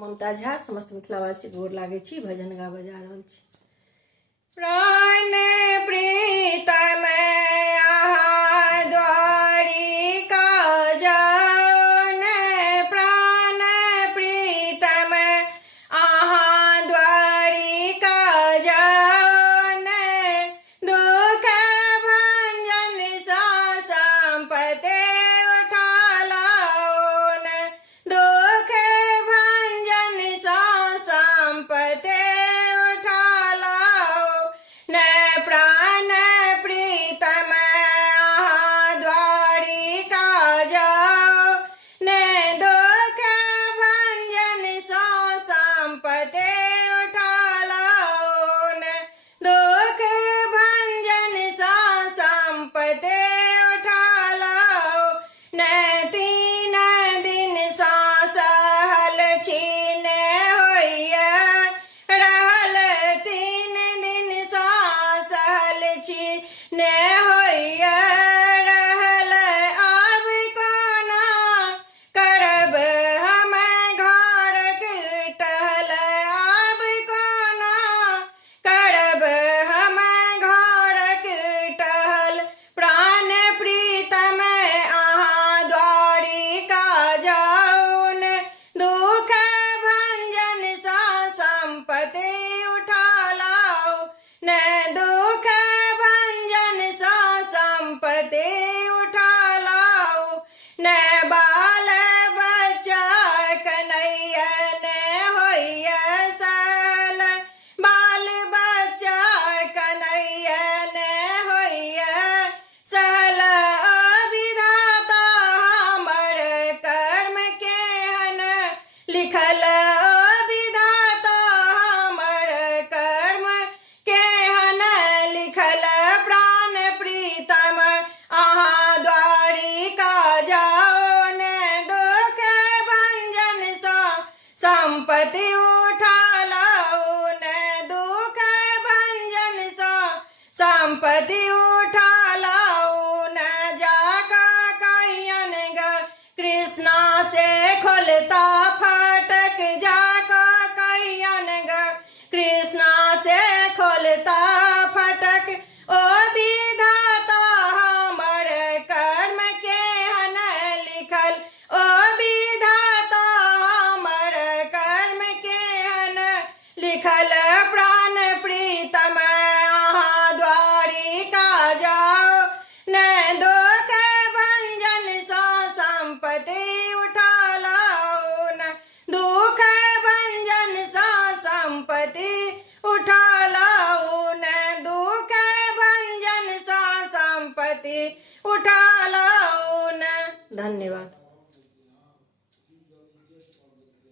ममता झा समस्त मिथिलावासी गोर लागे छी। भजन गाबे जा रहल छी। प्राण प्रीतम आहा द्वारिका जान, प्राण प्रीतम आहा द्वारिका जान, दुख भंजन सा संपत्ति उठा लाओन, दुख भंजन सा संपत्ति उठा लाओ न, प्राण प्रीतम आहा द्वारिका जाओ न, दुख भंजन सा संपत्ति उठा लाओ न, दुख भंजन सा संपत्ति उठा लाओ न, तीन दिन सा सहल छीन होइया रहल, तीन दिन सा सहल छीन होइया रहल, आब कोना करब हम घरक टहल, आब कोना करब हम घरक टहल, प्राण प्रीतम आहा द्वारिका जाओन, दुख भंजन सा संपत्ति उठा लाओ न, दुख भंजन सा संपत्ति उठा लाओ न, बाल बच्चा कन्हैयन होइया सहल, बाल बच्चा कन्हैयन होइया सहल, ओ विधाता हमर कर्म केहन लिखल, ओ विधाता हमर कर्म केहन लिखल, प्राण प्रीतम आहा द्वारिका जाओ न, दुख भंजन सा संपत्ति उठा लाओ न, दुख भंजन सा संपत्ति उठा लाओ न, जाका कहियन ग कृष्णा से खोलता फाटक, जाका कहियन ग कृष्णा से खोलता फाटक, ओ विधाता हमर कर्म केहन लिखल, ओ विधाता हमर कर्म केहन लिखल, प्राण प्रीतम आहा द्वारिका जाओ न, दुख भंजन सा संपत्ति उठा लाओ न, दुख भंजन सा संपत्ति उठा लाओ न, दुख भंजन सा संपत्ति उठा लाओ न। धन्यवाद।